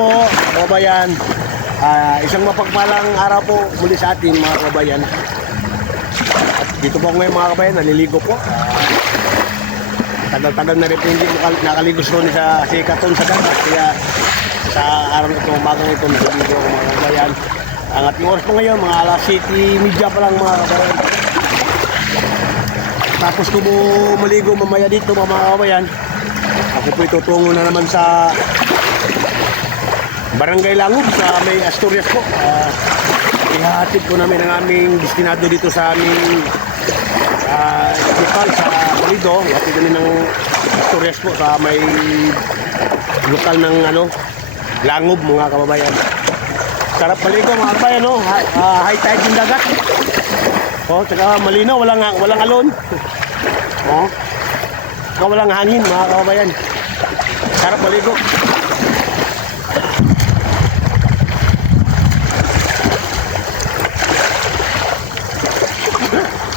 po, kababayan. Isang mapagpalang araw po muli sa atin mga kababayan. At dito po ngayon mga kababayan, naliligo po. Tagal-tagal na rin po hindi nakaligos ron sa sikaton sa dagat. Kaya sa araw ito, umagang ito, naliligo ako mga kababayan. Ang ating oras po ngayon, mga alas 7:30 pa lang mga kababayan. Tapos kung maligo mamaya dito mga kababayan, ako po itutungo na naman sa Barangay Langob sa may Asturias po. Ihahatid po namin ang aming destinado dito sa aming lokal sa Pulido. Ihahatid namin ng Asturias po sa may lokal ng Langob mga kababayan. Sarap maligo mga kababayan, no? High tide yung dagat. Tsaka malinaw, walang alon. Tsaka walang hangin mga kababayan. Sarap maligo.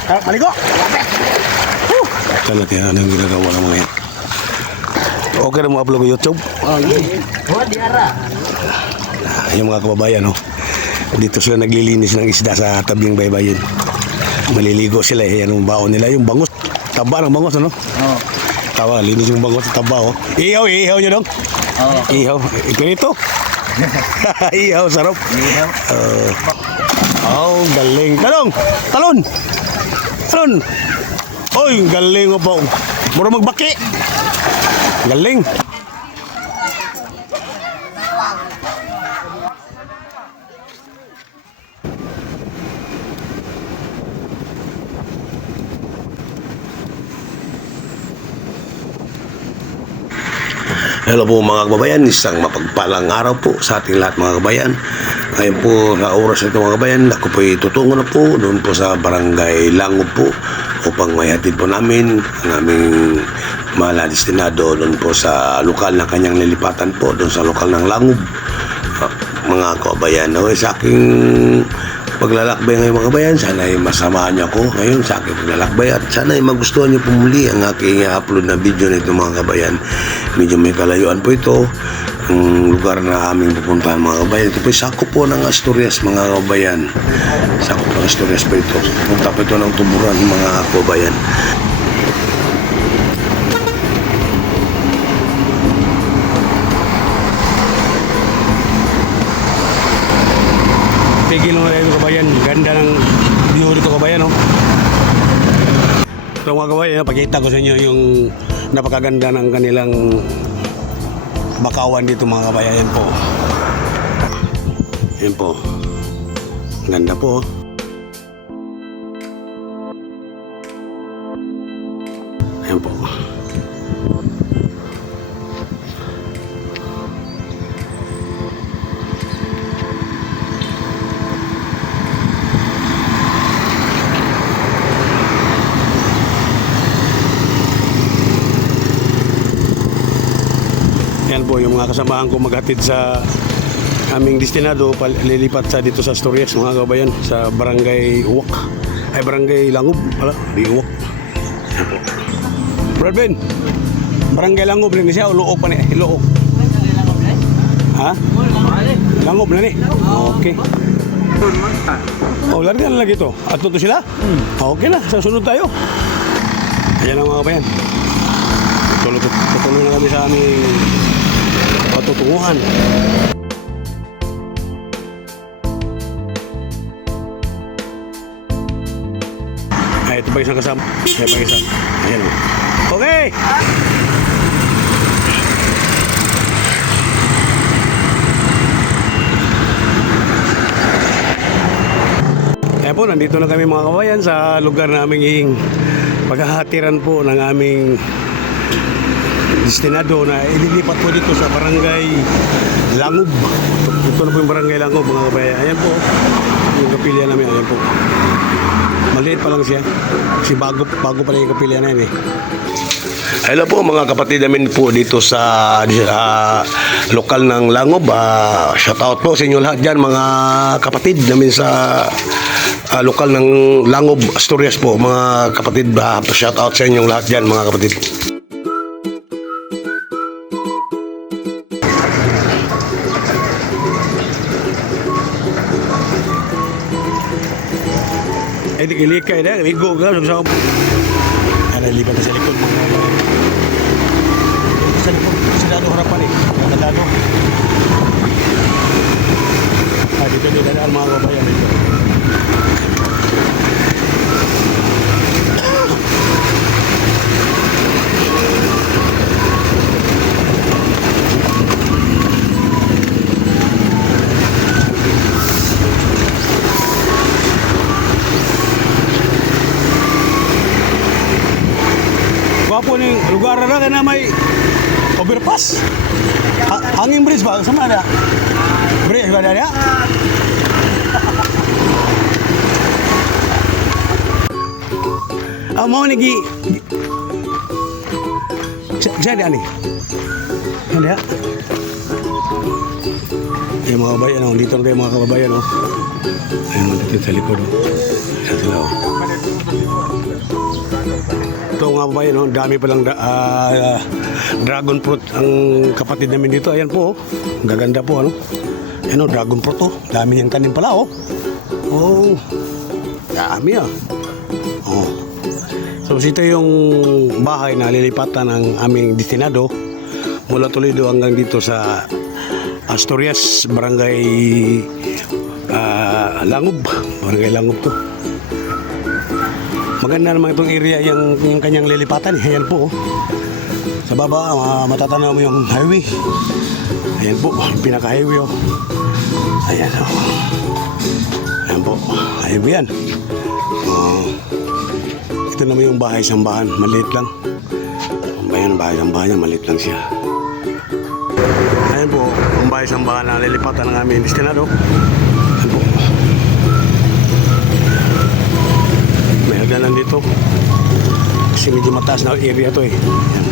Sarap maligo. Ito natin ano yung ginagawa ng mga yan. Okay na mo upload ko YouTube? Yung mga kababayan, dito sila naglilinis ng isda sa tabing baybayin. Maliligo sila yan ang baon nila, yung bangus, taba ng bangus, tawa, linis yung bangus, taba, ihaw nyo dong. Ihaw, ipinito. Ihaw, sarap. Galing. Talon. Oy, galing po. Mura magbaki. Galing. Hello po mga kababayan, isang mapagpalang araw po sa ating lahat mga kababayan. Ngayon po sa oras na ito mga kababayan, ako po tutungo na po doon po sa Barangay Langob po upang mayhatid po namin ang aming mahal na destinado doon po sa lokal na kanyang lilipatan po, doon sa lokal ng Langob mga kababayan. Sa aking paglalakbay ngayon mga kabayan, sana ay masamahan niyo ako ngayon sa aking paglalakbay at sana ay magustuhan niyo po muli ang aking upload na video nito mga kabayan. Medyo may kalayuan po ito ang lugar na aming pupuntahan mga kabayan. Ito po sakop po ng Asturias mga kabayan. Sakop ng Asturias po ito. Punta po ito ng Tuburan mga kabayan. Tigil mo na ito kabayan. Ganda ng view dito kabayan, So mga kabayan, pakita ko sa inyo yung napakaganda ng kanilang bakawan dito mga kabayan. Yan po. Yan po. Ganda po. Yan po. Yan po yung mga kasamahan ko maghatid sa aming destinado, lilipat sa dito sa Asturias mga kabayan, sa Barangay Uwak ay Barangay Langob di Uwak. Yan po. Brad Ben, Barangay Langob rin siya o Luok pa ni? Luok. Ha? Langob na ni? Okay. Largan na lagi ito. At tuto sila? Okay na, sasunod tayo. Ayan ang mga kabayan. Tutuloy na kami sa aming patutunguhan. Ito pa isang kasama. Ito pa isa. Ayan o. Okay! Ayan po, nandito na kami mga kabayan sa lugar naming paghahatiran po ng aming destinado na ililipat po dito sa Barangay Langob. Ito na po yung Barangay Langob mga kabayan. Ayan po yung kapilya namin. Ayan po. Maliit pa lang siya. Kasi bago pala yung kapilya na yun Hello po mga kapatid namin po dito sa lokal ng Langob. Shout out po sa inyo lahat dyan mga kapatid namin sa lokal ng Langob, Asturias po mga kapatid. Shout out sa inyong lahat dyan mga kapatid. ilikay na, igo ka, sa ano, liban na sa likod mo. Sa likod, sinado harapan eh, matandado. Dito din na mga kabayan dito. Gwapo ning lugar na may overpass. Hanging bridge ba? Sama ada? Bridge ba ada? Mau ni gi. Jadi ani. Ada. Mga kabayan, dito na mga kababayan. Ayun, dito sa likod. Sa sila. Ito mga kabayan, dami palang dragon fruit ang kapatid namin dito. Ayan po, gaganda po. Ayan, dragon fruit. Dami niyang tanim pala. Oh, dami Oh. So ito yung bahay na lilipatan ng aming destinado mula Toledo hanggang dito sa Asturias, Barangay Langob. Barangay Langob to. Maganda naman itong area yung kanyang lilipatan. Ayan po. Sa baba, matatanaw mo yung highway. Ayan po, pinaka-highway. Ayan. Ayan po, highway yan. Ito naman yung bahay-sambahan, maliit lang. Ang bahay-sambahan niya, maliit lang siya. Ayan po, ang bahay-sambahan na lilipatan ng aming destinado. Ayan po. May hagdanan dito. Kasi medyo mataas na area to eh. Ayan.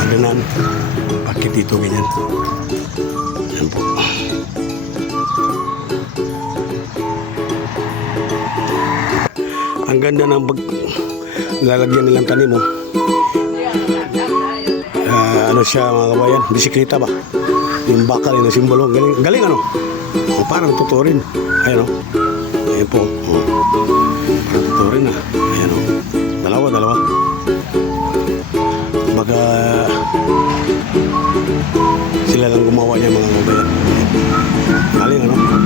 Hagdanan. Bakit dito ganyan? Ayan po. Ang ganda ng lalagyan nilang tanim mo. Ano siya mga kabayan? Bisikleta ba? Yung bakal yung simbolo. Galing ano? Parang totoo rin. Ayan o. Ayan po. Parang totoo rin Ayan o. Dalawa. Baka sila lang gumawa niya mga kabayan. Galing ano?